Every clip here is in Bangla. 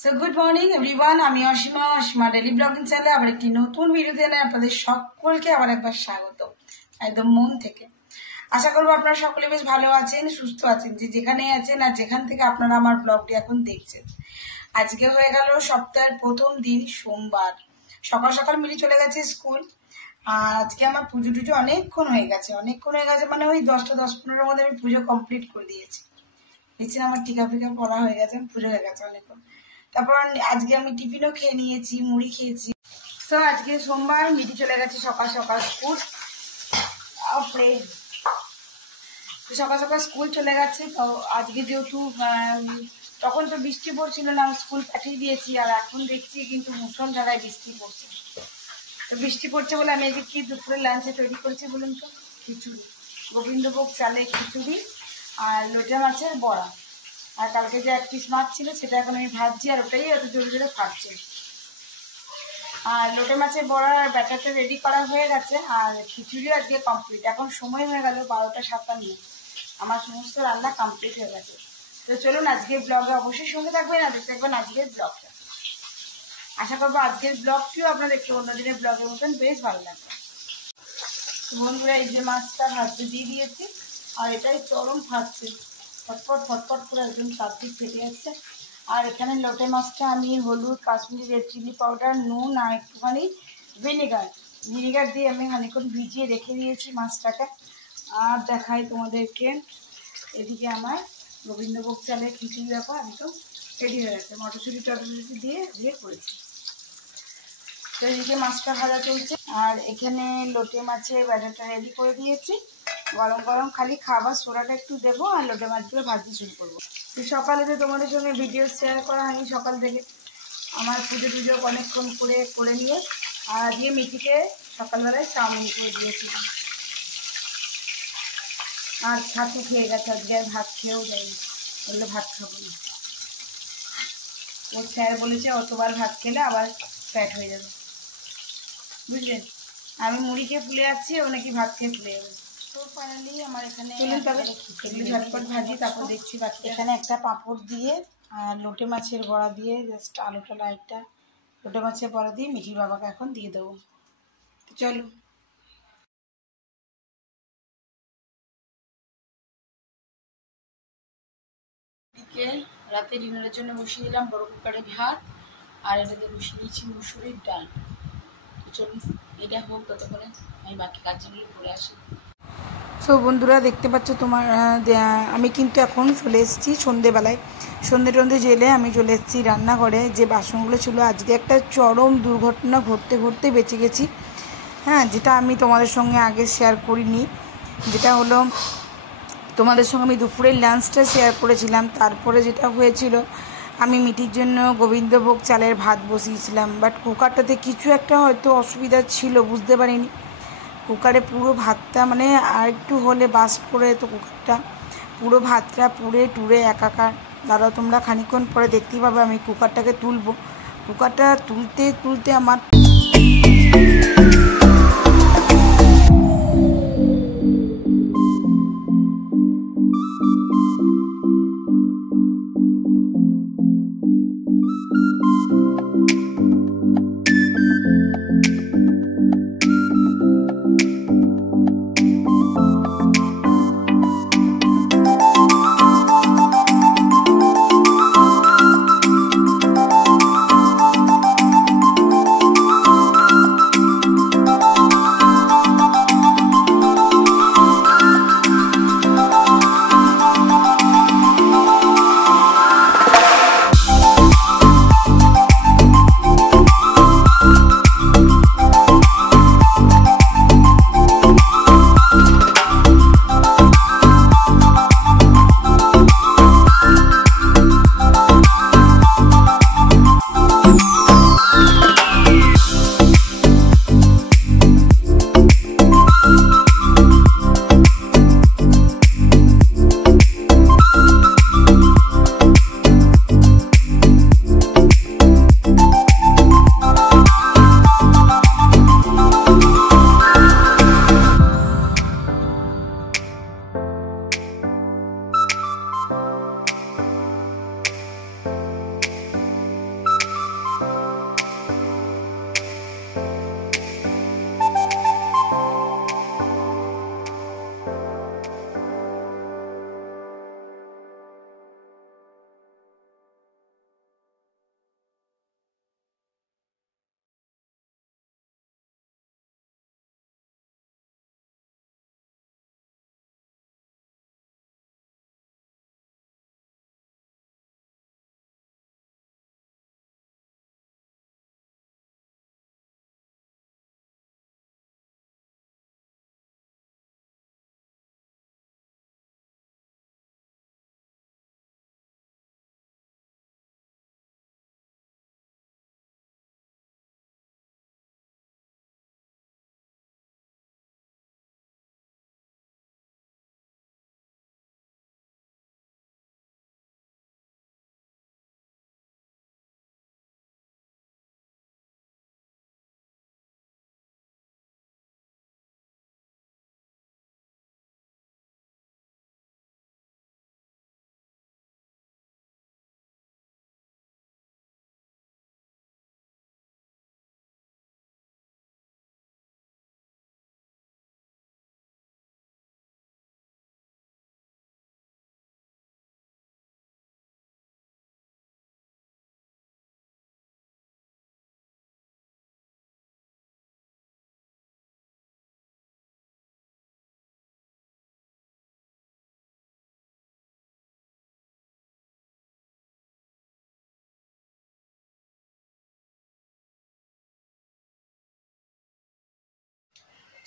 সো গুড মর্নিং এভরিওয়ান, আমি অসীমা ডেইলি ব্লগিং চ্যানেলে আবার একটি নতুন ভিডিও দিয়ে আপনাদের সকলকে আবার একবার স্বাগত একদম মন থেকে। আশা করবো আপনারা সকলে বেশ ভালো আছেন, সুস্থ আছেন, যে যেখানে আছেন আর যেখান থেকে আপনারা আমার ব্লগটি এখন দেখছেন। আজকে হয়ে গেল সপ্তাহের প্রথম দিন, সোমবার। সকাল সকাল মিলি চলে গেছে স্কুল। আর আজকে আমার পুজো টুজো অনেকক্ষণ হয়ে গেছে মানে ওই 10:15 মধ্যে আমি পুজো কমপ্লিট করে দিয়েছি। দেখছেন আমার টিকা ফিকা পড়া হয়ে গেছে, পুজো হয়ে গেছে অনেকক্ষণ। তারপর আজকে আমি টিফিনও খেয়ে নিয়েছি, মুড়ি খেয়েছি। তো আজকে সোমবার, মিটি চলে গেছে সকাল সকাল স্কুল। সকাল সকাল স্কুল চলে গেছে। তো আজকে যেহেতু তখন তো বৃষ্টি পড়ছিল না, স্কুল পাঠিয়ে দিয়েছি। আর এখন দেখছি কিন্তু মুষলধারায় বৃষ্টি পড়ছে। তো বৃষ্টি পড়ছে বলে আমি আজকে কি দুপুরে লাঞ্চে তৈরি করেছি বলুন তো? খিচুড়ি, গোবিন্দভোগ চালের খিচুড়ি আর লোটে মাছের বড়া। আর কালকে যে 1 পিস মাছ ছিল সেটা এখন আমি ভাজছি, আর ওটাই এত জোরে জোরে ফাটছে। আর লোটে মাছের বড়ার ব্যাটারটা রেডি করা হয়ে গেছে, আর খিচুড়িও আজকে কমপ্লিট। এখন সময় হয়ে গেল 12:57। আমার সমস্ত রান্না কমপ্লিট হয়ে গেছে। তো চলুন আজকের ব্লগে অবশ্যই সঙ্গে থাকবেন আর দেখতে থাকবেন আজকের ব্লগটা। আশা করবো আজকের ব্লগটিও আপনাদের একটু অন্যদিনের ব্লগের মতন বেশ ভালো লাগবে। বন্ধুরা, এই যে মাছটা ভাজতে দিয়ে দিয়েছি, আর এটাই চরম ফাটছে, ফটফট ফটফট করে একদম চারদিক ফেটে যাচ্ছে। আর এখানে লোটে মাছটা আমি হলুদ, কাশ্মীরি রেড চিলি পাউডার, নুন আর একটুখানি ভিনিগার দিয়ে আমি খানিক্ষণ ভিজিয়ে রেখে দিয়েছি মাছটাকে। আর দেখাই তোমাদেরকে, এদিকে আমার গোবিন্দভোগ চালের খিচুড়ি ব্যাপার একদম রেডি হয়ে গেছে, মটরশুঁটি দিয়ে করেছি। তো এদিকে মাছটা ভাজা চলছে, আর এখানে লোটে মাছের ব্যাটারটা রেডি করে দিয়েছি। গরম গরম খালি খাবার সোডাটা একটু দেবো আর লোটে মাছগুলো ভাজতে শুরু করবো। তো সকালে তো তোমাদের সঙ্গে ভিডিও শেয়ার করা হয়নি, সকাল থেকে আমার পুজো টুজো অনেকক্ষণ করে নিয়ে আর দিয়ে মিটিকে সকালবেলায় চাউমিন করে দিয়েছিলাম। আর ছাতু খেয়ে গেছে, আজকে আর ভাত খেয়েও যায়নি, বললে ভাত খাবো না। ওর স্যার বলেছে অতবার ভাত খেলে আবার ফ্যাট হয়ে যাবে, বুঝলেন? আমি মুড়ি খেয়ে ফুলে যাচ্ছি, ও নাকি ভাত খেয়ে ফুলে যাবে। তো ফাইনালি আমার এখানে ঝটপট ভাজি, তারপর দেখছি বাকি এখানে একটা পাঁপড় দিয়ে আর লোটে মাছের বড়া দিয়ে জাস্ট আলুটা লাইটটা লোটে মাছের বড়া দিয়ে মিঠির বাবাকে এখন দিয়ে দেবো। চলো। রাতে ডিনারের জন্য বসিয়ে দিলাম বড় কুকারে ভাত, আর এটাতে বসিয়ে দিয়েছি মুসুরির ডাল। তো চলুন এটা হোক, ততক্ষণে আমি বাকি কাজগুলো করে আসি। তো বন্ধুরা, দেখতে পাচ্ছ আমি কিন্তু এখন চলে এসেছি সন্ধে টন্ধে জেলে আমি চলে এসেছি রান্নাঘরে। যে বাসনগুলো ছিল, আজকে একটা চরম দুর্ঘটনা ঘটতে বেঁচে গেছি। হ্যাঁ, যেটা আমি তোমাদের সঙ্গে আগে শেয়ার করিনি। যেটা হলো, তোমাদের সঙ্গে আমি দুপুরের লাঞ্চটা শেয়ার করেছিলাম। তারপরে যেটা হয়েছিল, আমি মিটির জন্য গোবিন্দভোগ চালের ভাত বসিয়েছিলাম, বাট কুকারটাতে কিছু একটা হয়তো অসুবিধা ছিল, বুঝতে পারিনি। কুকারে পুরো ভাতটা মানে আর একটু হলে বাস পড়ে, তো কুকারটা পুরো ভাতটা পুড়ে টুড়ে একাকার। দাঁড়াও, তোমরা খানিক্ষণ পরে দেখতেই পাবে আমি কুকারটাকে তুলবো। কুকারটা তুলতে আমার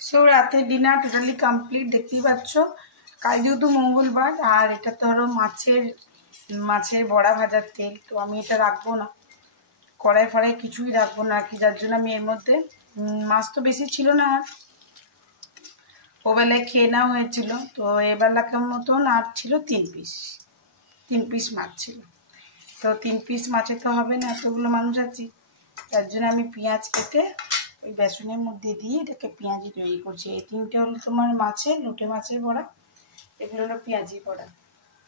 সো রাতের ডিনার টোটালি কমপ্লিট, দেখতেই পাচ্ছ। কাল যেহেতু মঙ্গলবার, আর এটা ধরো মাছের বড়া ভাজার তেল, তো আমি এটা রাখবো না, কড়াই ফড়াই কিছুই রাখবো না আর কি, যার জন্য আমি এর মধ্যে মাছ তো বেশি ছিল না, আর ওবেলায় খেয়ে নেওয়া হয়েছিল, তো এবেলাকার মতন আর ছিল 3 পিস মাছ ছিল। তো 3 পিস মাছে তো হবে না, এতগুলো মানুষ আছি, তার জন্য আমি পেঁয়াজ কেটে ওই বেসনের মধ্যে দিয়ে এটাকে পেঁয়াজি তৈরি করছি। এই 3টে হলো তোমার লোটে মাছের বড়া, এগুলো হলো পেঁয়াজি বড়া।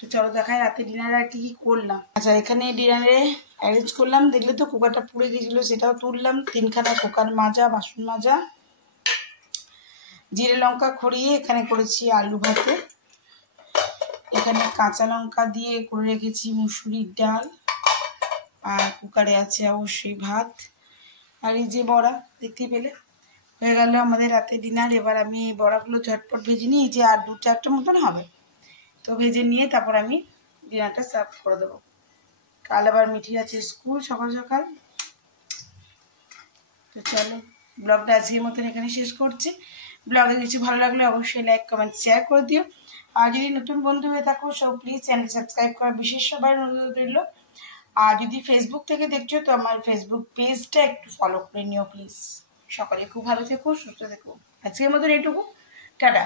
তো চলো দেখাই রাতে ডিনারে আর কি কি করলাম। আচ্ছা, এখানে ডিনারে অ্যারেঞ্জ করলাম, দেখলে তো কুকারটা পুড়ে গেছিলো, সেটাও তুললাম। 3খানা কুকার মাজা, বাসন মাজা, জিরে লঙ্কা খড়িয়ে এখানে করেছি আলু ভাতে। এখানে কাঁচা লঙ্কা দিয়ে করে রেখেছি মুসুরির ডাল, আর কুকারে আছে অবশ্যই ভাত, আর এই যে বড়া দেখতে পেলে। হয়ে গেল আমাদের রাতে ডিনার। এবার আমি বড়াগুলো ঝটপট ভেজে নিই, যে আর 2-4টা মতন হবে, তো ভেজে নিয়ে তারপর আমি ডিনারটা সার্ভ করে দেবো। কাল আবার মিঠি আছে স্কুল সকাল সকাল। তো চলো, ব্লগটা আজকের মতন এখানে শেষ করছি। ব্লগে কিছু ভালো লাগলে অবশ্যই লাইক কমেন্ট শেয়ার করে দিও, আর যদি নতুন বন্ধু হয়ে থাকো সব প্লিজ চ্যানেল সাবস্ক্রাইব করা বিশেষ সবার অনুরোধ রইল। আর যদি ফেসবুক থেকে দেখছো তো আমার ফেসবুক পেজটা একটু ফলো করে নিও প্লিজ। সকালে খুব ভালো থেকো, সুস্থ থেকো। আজকের মতন এইটুকু, টাটা।